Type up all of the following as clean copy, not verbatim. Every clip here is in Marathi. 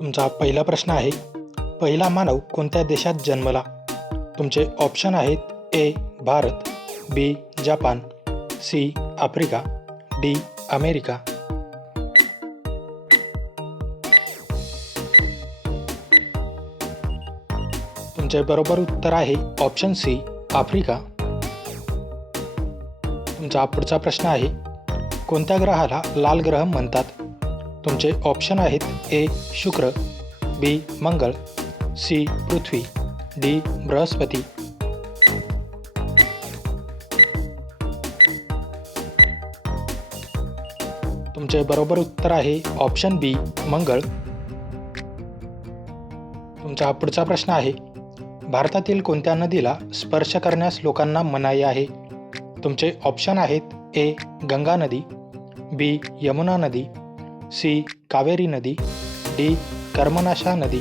तुमचा पहिला प्रश्न आहे, पहिला मानव कोणत्या देशात जन्मला? तुमचे ऑप्शन आहेत A Bharat, B Japan, C Africa, D America. तुमचे बरोबर उत्तर आहे ऑप्शन सी आफ्रिका. तुमचा पुढचा प्रश्न आहे, कोणत्या ग्रहाला लाल ग्रह म्हणतात? तुमचे ऑप्शन आहेत ए शुक्र, बी मंगळ, सी पृथ्वी, डी बृहस्पती. तुमचे बरोबर उत्तर आहे ऑप्शन बी मंगळ. तुमचा पुढचा प्रश्न आहे, भारतातील कोणत्या नदीला स्पर्श करण्यास लोकांना मनाई आहे? तुमचे ऑप्शन आहेत ए गंगा नदी, बी यमुना नदी, सी कावेरी नदी, डी कर्मनाशा नदी.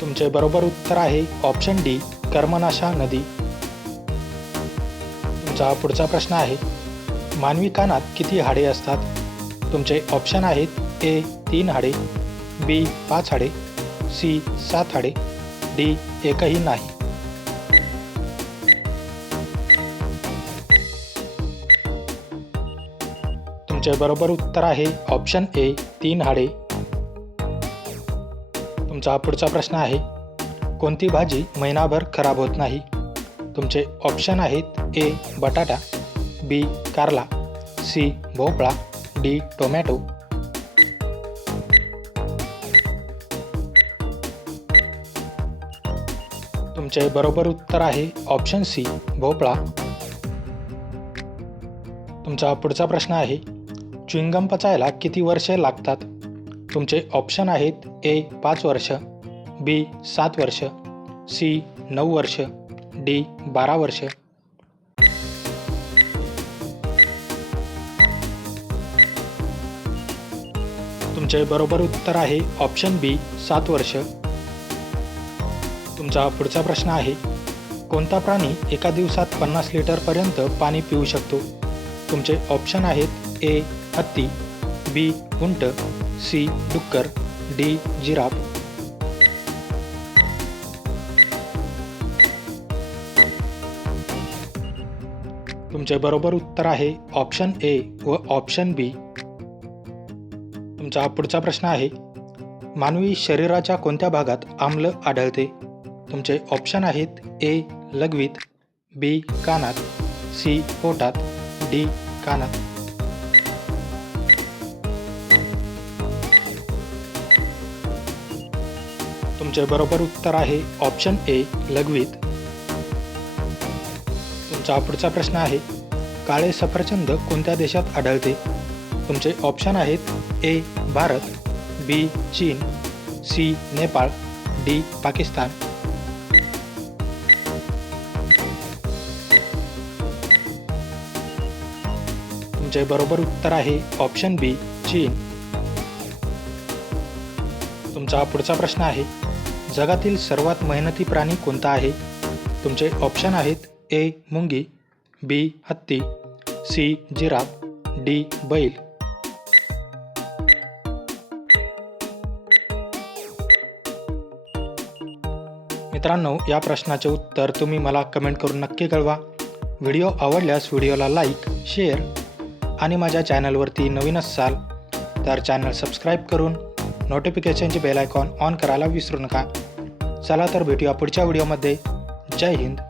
तुमचे बरोबर उत्तर आहे ऑप्शन डी कर्मनाशा नदी. तुमचा पुढचा प्रश्न आहे, मानवी कानात किती हाडे असतात? तुमचे ऑप्शन आहेत ए 3 हाडे, बी 5 हाडे, सी 7 हाडे, डी एकही नाही. तुमचे बरोबर उत्तर आहे ऑप्शन ए 3 हाडे. तुमचा पुढचा प्रश्न आहे, कोणती भाजी महिनाभर खराब होत नाही? तुमचे ऑप्शन आहेत ए बटाटा, बी कारला, सी भोपळा, डी टोमॅटो. तुमचे बरोबर उत्तर आहे ऑप्शन सी भोपळा. तुमचा पुढचा प्रश्न आहे, च्युइंगम पचायला किती वर्षे लागतात? तुमचे ऑप्शन आहेत ए 5 वर्ष, बी 7 वर्ष, सी 9 वर्ष, डी 12 वर्ष. तुमचे बरोबर उत्तर आहे ऑप्शन बी 7 वर्ष. तुमचा पुढचा प्रश्न आहे, कोणता प्राणी एका दिवसात 50 लिटरपर्यंत पाणी पिऊ शकतो? तुमचे ऑप्शन आहेत ए हत्ती, बी उंट, सी डुक्कर, डी जिराफ. तुमचे बरोबर उत्तर आहे ऑप्शन ए व ऑप्शन बी. तुमचा पुढचा प्रश्न आहे, मानवी शरीराच्या कोणत्या भागात आम्ल आढळते? तुमचे ऑप्शन आहेत ए लघवीत, बी कानात, सी पोटात, डी कानात. तुमचे बरोबर उत्तर आहे ऑप्शन ए लघवीत. तुमचा पुढचा प्रश्न आहे, काळे सफरचंद कोणत्या देशात आढळते? तुमचे ऑप्शन आहेत ए भारत, बी चीन, सी नेपाळ, डी पाकिस्तान. तुमचे बरोबर उत्तर आहे ऑप्शन बी चीन. तुमचा पुढचा प्रश्न आहे, जगातील सर्वात मेहनती प्राणी कोणता आहे? तुमचे ऑप्शन आहेत ए मुंगी, बी हत्ती, सी जिराफ, डी बैल. मित्रांनो, या प्रश्नाचे उत्तर तुम्ही मला कमेंट करून नक्की कळवा. व्हिडिओ आवडल्यास व्हिडिओला लाईक, शेअर आणि माझ्या चॅनलवरती नवीन असाल तर चॅनल सबस्क्राईब करून नोटिफिकेशनचे बेल आयकॉन ऑन करायला विसरू नका. चला तर भेटूया पुढच्या व्हिडिओमध्ये. जय हिंद.